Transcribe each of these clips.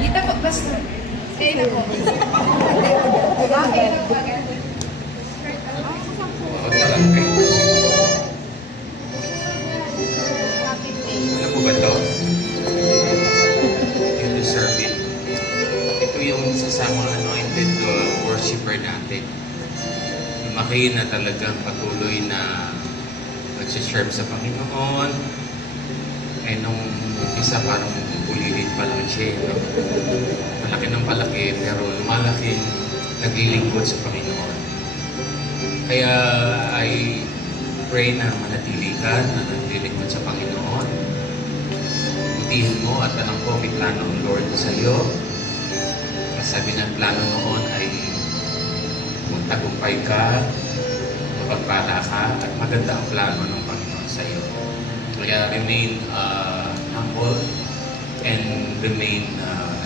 Dito po, basta. Kayo na po. Okay na po agad. Ano po ba ito? You deserve it. Ito yung isa sa mga anointed worshiper natin. Lumaki na talagang patuloy na nagsiserve sa Panginoon. Eh nung isa parang bulilit pa lang siya. No? Malaki ng palaki pero lumalaki naglilingkod sa Panginoon. Kaya I pray na manatili ka na naglilingkod sa Panginoon. Butihin mo at alam ko may plano ng Lord sa iyo. Sabi ng plano noon ay magtagumpay ka, mapagpala ka, at maganda ang plano ng Panginoon sa iyo. Kaya remain humble and remain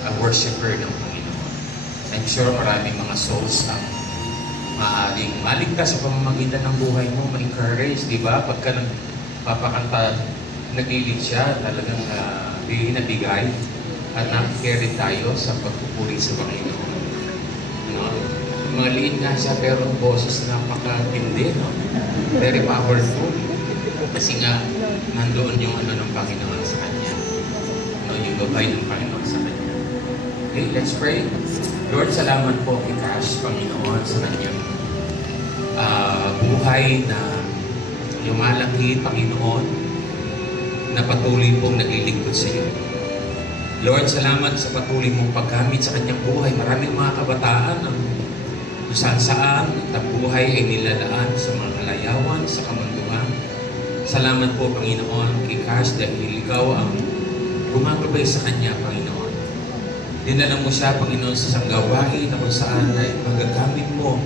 a worshiper ng Panginoon. I'm sure maraming mga souls ang maaaring maligtas sa pamamagitan ng buhay mo, ma-encourage, di ba? Pagka nagpapakanta, naglilit siya, talagang binabigay at nakikiri tayo sa pagpupuri sa Panginoon. No? Maliit nga siya pero ang boses na napakatindi, no? Very powerful. Kasi nga, nandoon yung ano ng Panginoon sa kanya. No? Yung gabay ng Panginoon sa kanya. Okay, let's pray. Lord, salamat po kay Cash, Panginoon, sa kanyang buhay na lumalaki, Panginoon, na patuloy pong naglilingkod sa iyo. Lord, salamat sa patuloy mong paggamit sa kanyang buhay. Maraming mga kabataan ang saan-saan at ang buhay ay nilalaan sa mga kalayawan, sa kamunduan. Salamat po, Panginoon, kay Cash dahil ikaw ang gumagabay sa kanya, Panginoon. Dinala mo siya, Panginoon, sa isang gawain na kung saan ay magagamit mo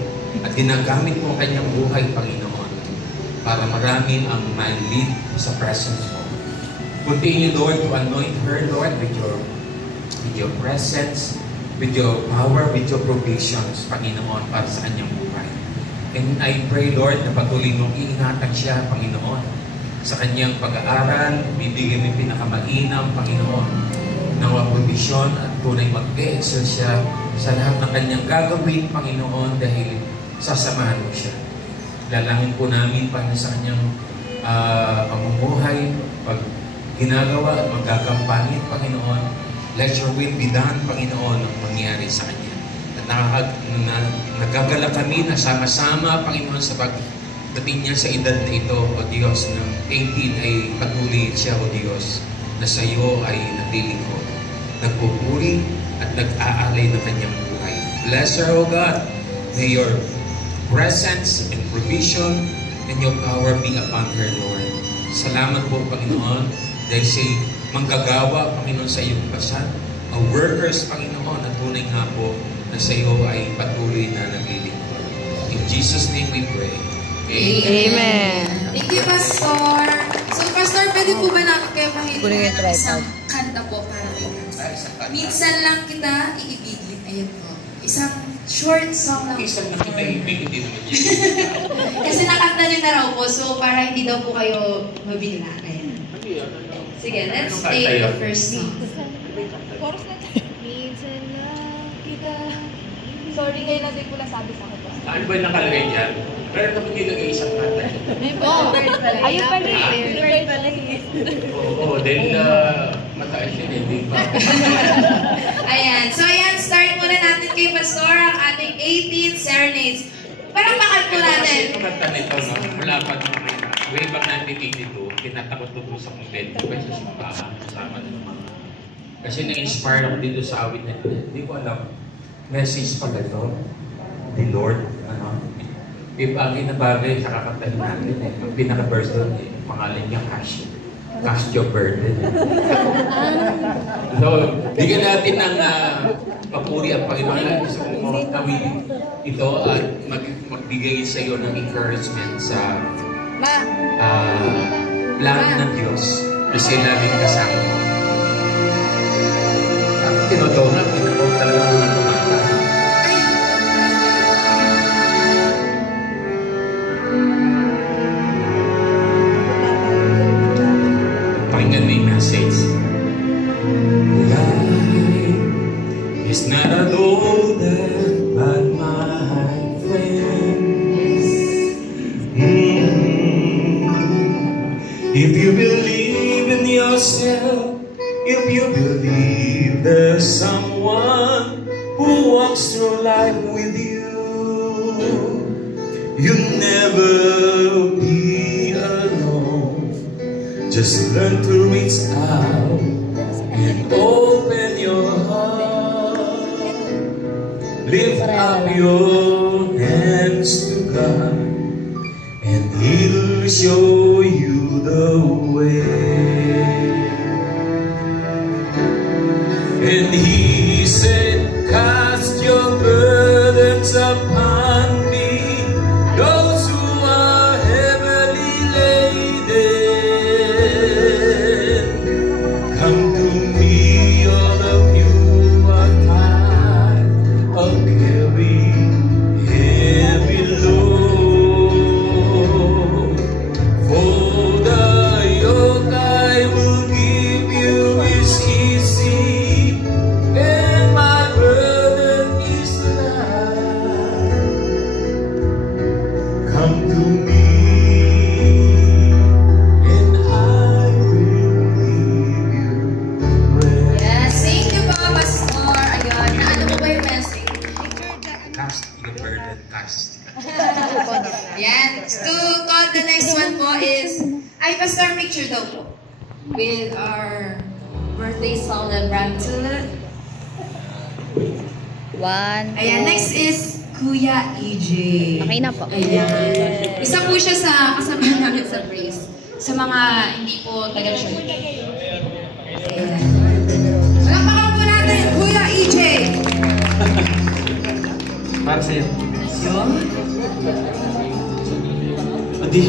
at ginagamit mo kanyang buhay, Panginoon, para marami ang ma-lead sa presence mo. Continue, Lord, to anoint her, Lord, with your presence, with your power, with your provisions, Panginoon, para sa kanyang buhay. And I pray, Lord, na patuloy mong iingatan siya, Panginoon, sa kanyang pag-aaral, bibigyan mo pinakamainam, Panginoon, ng provision at tunay mag-e-excel siya sa lahat ng kanyang gagawin, Panginoon, dahil sasamahan mo siya. Lalangin po namin, Panginoon, sa kanyang pamumuhay, pag ginagawa at magkakampanit, Panginoon. Let your will be done, Panginoon, ang mangyari sa kanya. At nagagala kami na sama-sama, Panginoon, sa pagdating niya sa edad na ito, O Diyos, ng 18 ay patuloy siya, O Diyos, na sa iyo ay naglilingkod, nagpupuri at nag-aalay ng kanyang buhay. Bless her, O God. May your presence and provision and your power be upon her, Lord. Salamat po, Panginoon, dahil siya'y manggagawa, Panginoon, sa iyong pasan. Workers, Panginoon, at tunay nga po na sa iyo ay patuloy na naglilingkod. In Jesus' name we pray. Amen. Thank you, Pastor. So, Pastor, pwede po ba namin kayo mahiling ng isang kanta po para kay Cash? Minsan lang kita iibigin. Ayun po. Isang short song lang. Isang na kita ibig, hindi naman yun. Kasi nakanta niyo na raw po, so para hindi daw po kayo mabigla. Ayan. Sige, let's take the first song. Chorus na tayo. Minsan lang kita. Sorry, ngayon lang din ko nasabi sa akin. Ano ba yung nakalagay dyan? Pero naman nilagay isang kanta. Ayun pala Oo, dahil mataas yun, hindi pa. Ayan. So, ayan, start muna natin kay Pastor ang ating 18 serenades. Parang bakal po natin. Kasi kanta nito, no? Mula pa way back 1982, tinatakot ko sa convento kasi sumama kasama ng mga. Kasi na-inspire ako dito sa awit na ito. Hindi ko alam. Message pala ito. The Lord, ano? Bagay na bagay sa kakantahin natin eh. Yung pinaka-verse doon eh. Pangalan niya Cash. Cash your burden. So, bigyan natin ng papuri ang Panginoon. Gusto kong kawin ito at magbigay sa iyo ng encouragement sa plano ng Diyos na siya laging kasama mo. Tinotoo nga, tinotoo talaga mga kumanta. Pakinggan mo yung message. It's not an older, but my friend. If you believe in yourself, if you believe there's someone who walks through life with you, you'll never be alone. Just learn to reach out and open your heart. Lift up your hands to God, and He'll show you the way. And He said, cast your burdens upon me, those who are heavily laden. Come to me, all of you are tired of carrying heavy load. For the yoke I will give you is easy, and my burden is light. Come to me, and I will give you rest. Yes, thank you po, Pastor. Ayun, naano mo ba yung message? Cast your burden, cast. Yan. To call the next one po is, ay, Pastor, picture daw po. With our birthday celebrant. Ayan, next is Kuya EJ. Okay na po. Ayan. Isa po siya sa kasama namin sa Praise. Sa mga hindi po taga-church. Ayan. Palakpakan po natin, Kuya EJ. Para sa'yo. Yun. Adi.